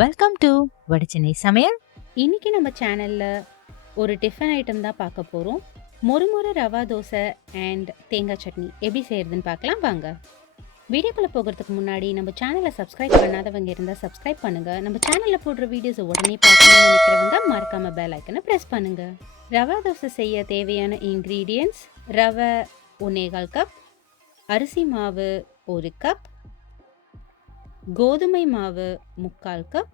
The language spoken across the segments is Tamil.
வெல்கம் டு வடச்சென்னை சமையல். இன்னைக்கு நம்ம சேனல்ல ஒரு டிஃபன் ஐட்டம் தான் பார்க்க போகிறோம். மொறுமொறு ரவா தோசை அண்ட் தேங்காய் சட்னி எப்படி செய்யறதுன்னு பார்க்கலாம் வாங்க. வீடியோக்குள்ளே போகிறதுக்கு முன்னாடி நம்ம சேனலை சப்ஸ்கிரைப் பண்ணாதவங்க இருந்தால் சப்ஸ்கிரைப் பண்ணுங்கள். நம்ம சேனலில் போடுற வீடியோஸை உடனே பார்க்கணும்னு நினைக்கிறவங்க மறக்காமல் பெல் ஐக்கனை ப்ரெஸ் பண்ணுங்கள். ரவா தோசை செய்ய தேவையான இன்க்ரீடியன்ட்ஸ்: ரவை 1.25 கப், அரிசி மாவு 1 கப், கோதுமை மாவு 3/4 கப்,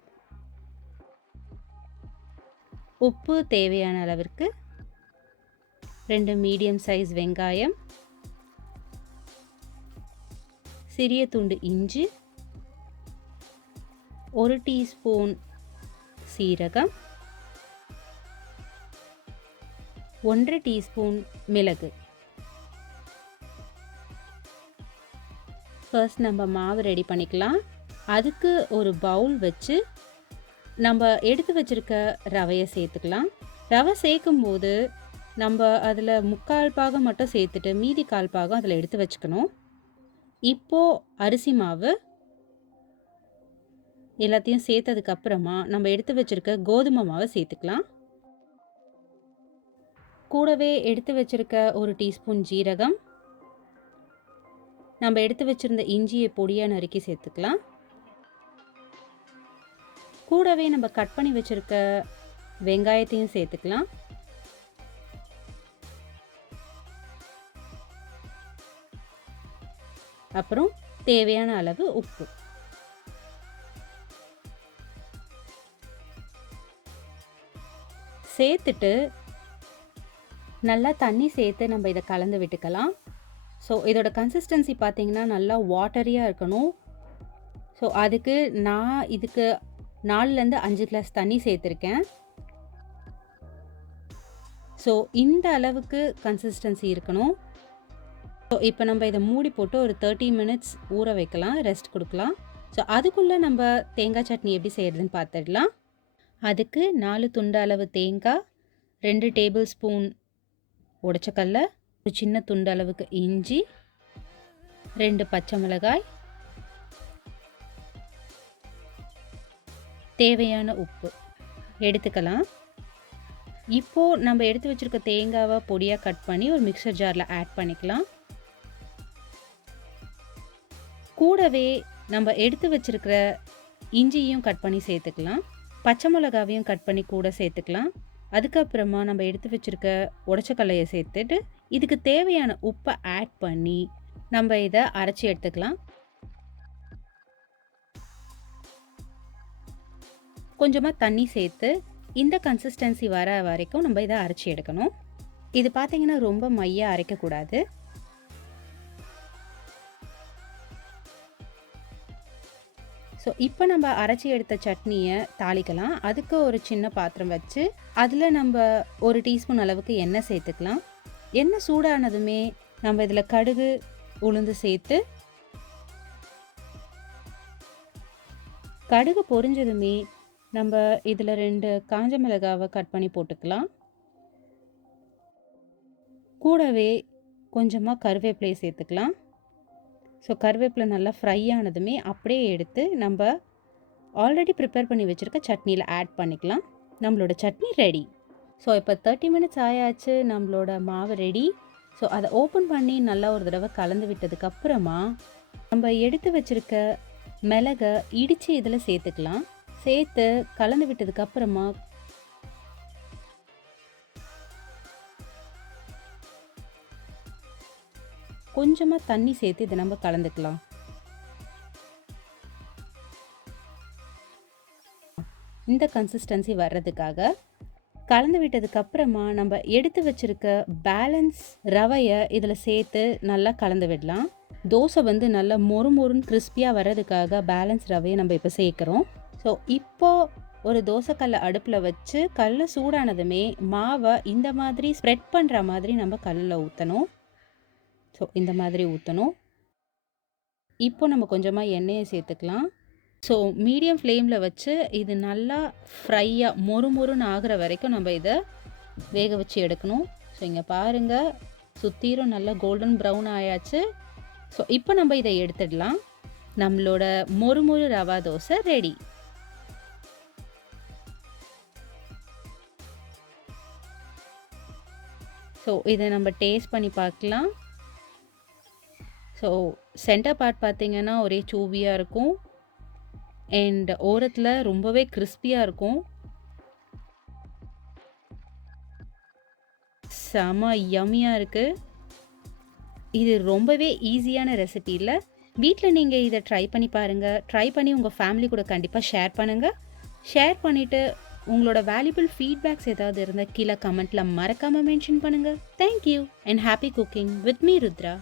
உப்பு தேவையான அளவிற்கு, 2 மீடியம் சைஸ் வெங்காயம், சிறிய துண்டு இஞ்சி, 1 டீஸ்பூன் சீரகம், 1/2 டீஸ்பூன் மிளகு. ஃபர்ஸ்ட் நம்ம மாவு ரெடி பண்ணிக்கலாம். அதுக்கு ஒரு பவுல் வச்சு நம்ம எடுத்து வச்சிருக்க ரவையை சேர்த்துக்கலாம். ரவை சேர்க்கும் போது நம்ம அதில் 3/4 பாகம் மட்டும் சேர்த்துட்டு மீதி 1/4 பாகம் அதில் எடுத்து வச்சுக்கணும். இப்போது அரிசி மாவு எல்லாத்தையும் சேர்த்ததுக்கப்புறமா நம்ம எடுத்து வச்சுருக்க கோதுமை மாவை சேர்த்துக்கலாம். கூடவே எடுத்து வச்சுருக்க 1 டீஸ்பூன் ஜீரகம், நம்ம எடுத்து வச்சுருந்த இஞ்சியை பொடியாக நறுக்கி சேர்த்துக்கலாம். கூடவே நம்ம கட் பண்ணி வச்சுருக்க வெங்காயத்தையும் சேர்த்துக்கலாம். அப்புறம் தேவையான அளவு உப்பு. சேர்த்துட்டு நல்லா தண்ணி சேர்த்து நம்ம இதை கலந்து விட்டுக்கலாம். ஸோ இதோட கன்சிஸ்டன்சி பார்த்திங்கன்னா நல்லா வாட்டரியாக இருக்கணும். ஸோ அதுக்கு நான் இதுக்கு 4லேருந்து 5 கிளாஸ் தண்ணி சேர்த்துருக்கேன். ஸோ இந்த அளவுக்கு கன்சிஸ்டன்சி இருக்கணும். ஸோ இப்போ நம்ம இதை மூடி போட்டு ஒரு 30 மினிட்ஸ் ஊற வைக்கலாம், ரெஸ்ட் கொடுக்கலாம். ஸோ அதுக்குள்ளே நம்ம தேங்காய் சட்னி எப்படி செய்கிறதுன்னு பார்த்துடலாம். அதுக்கு 4 துண்டு அளவு தேங்காய், 2 டேபிள் ஸ்பூன் உடைச்சக்கல்ல, ஒரு சின்ன துண்டு அளவுக்கு இஞ்சி, 2 பச்சை மிளகாய், தேவையான உப்பு எடுத்துக்கலாம். இப்போது நம்ம எடுத்து வச்சுருக்க தேங்காவை பொடியாக கட் பண்ணி ஒரு மிக்சர் ஜாரில் ஆட் பண்ணிக்கலாம். கூடவே நம்ம எடுத்து வச்சுருக்கிற இஞ்சியும் கட் பண்ணி சேர்த்துக்கலாம். பச்சை மிளகாவையும் கட் பண்ணி கூட சேர்த்துக்கலாம். அதுக்கப்புறமா நம்ம எடுத்து வச்சுருக்க உடைச்சக்கல்லையை சேர்த்துட்டு இதுக்கு தேவையான உப்பை ஆட் பண்ணி நம்ம இதை அரைச்சி எடுத்துக்கலாம். கொஞ்சமாக தண்ணி சேர்த்து இந்த கன்சிஸ்டன்சி வர வரைக்கும் நம்ம இதை அரைச்சி எடுக்கணும். இது பார்த்திங்கன்னா ரொம்ப மையாக அரைக்கக்கூடாது. ஸோ இப்போ நம்ம அரைச்சி எடுத்த சட்னியை தாளிக்கலாம். அதுக்கு ஒரு சின்ன பாத்திரம் வச்சு அதில் நம்ம 1 டீஸ்பூன் அளவுக்கு எண்ணெய் சேர்த்துக்கலாம். எண்ணெய் சூடானதுமே நம்ம இதில் கடுகு, உளுந்து சேர்த்து கடுகு பொரிஞ்சதுமே நம்ம இதில் 2 காஞ்ச மிளகாவை கட் பண்ணி போட்டுக்கலாம். கூடவே கொஞ்சமாக கருவேப்பிலையை சேர்த்துக்கலாம். ஸோ கருவேப்பிலை நல்லா ஃப்ரை ஆனதுமே அப்படியே எடுத்து நம்ம ஆல்ரெடி ப்ரிப்பேர் பண்ணி வச்சுருக்க சட்னியில் ஆட் பண்ணிக்கலாம். நம்மளோட சட்னி ரெடி. ஸோ இப்போ 30 மினிட்ஸ் ஆயாச்சு, நம்மளோட மாவு ரெடி. ஸோ அதை ஓப்பன் பண்ணி நல்லா ஒரு தடவை கலந்து விட்டதுக்கப்புறமா நம்ம எடுத்து வச்சுருக்க மிளகை இடித்து இதில் சேர்த்துக்கலாம். சேர்த்து கலந்து விட்டதுக்கப்புறமா கொஞ்சமாக தண்ணி சேர்த்து இதை நம்ம கலந்துக்கலாம். இந்த கன்சிஸ்டன்சி வர்றதுக்காக கலந்து விட்டதுக்கப்புறமா நம்ம எடுத்து வச்சுருக்க பேலன்ஸ் ரவையை இதில் சேர்த்து நல்லா கலந்து விடலாம். தோசை நல்லா மொறுமொறுன்னு கிறிஸ்பியாக வர்றதுக்காக பேலன்ஸ் ரவையை நம்ம இப்போ சேர்க்குறோம். ஸோ இப்போது ஒரு தோசைக்கல்லை அடுப்பில் வச்சு கல் சூடானதுமே மாவை இந்த மாதிரி ஸ்ப்ரெட் பண்ணுற மாதிரி நம்ம கல்லில் ஊற்றணும். ஸோ இந்த மாதிரி ஊற்றணும். இப்போ நம்ம கொஞ்சமாக எண்ணெயை சேர்த்துக்கலாம். ஸோ மீடியம் ஃப்ளேமில் வச்சு இது நல்லா ஃப்ரையாக மொறுமொறுன்னு ஆகிற வரைக்கும் நம்ம இதை வேக வச்சு எடுக்கணும். ஸோ இங்கே பாருங்கள், சுற்றிலும் நல்லா கோல்டன் ப்ரௌன் ஆயாச்சு. ஸோ இப்போ நம்ம இதை எடுத்துடலாம். நம்மளோட மொறுமொறு ரவா தோசை ரெடி. ஸோ இதை நம்ம டேஸ்ட் பண்ணி பார்க்கலாம். ஸோ சென்டர் பார்ட் பார்த்தீங்கன்னா ஒரே சூவியாக இருக்கும். அண்ட் ஓரத்தில் ரொம்பவே கிறிஸ்பியாக இருக்கும். செம யம்மியாக இருக்குது. இது ரொம்பவே ஈஸியான ரெசிபி இல்லை. வீட்டில் நீங்கள் இதை ட்ரை பண்ணி பாருங்கள். ட்ரை பண்ணி உங்கள் ஃபேமிலி கூட கண்டிப்பாக ஷேர் பண்ணுங்கள். ஷேர் பண்ணிவிட்டு உங்களோட வேல்யூபிள் ஃபீட்பேக்ஸ் ஏதாவது இருந்தால் கீழே கமெண்ட்டில் மறக்காமல் மென்ஷன் பண்ணுங்கள். Thank you and happy cooking with me Rudra.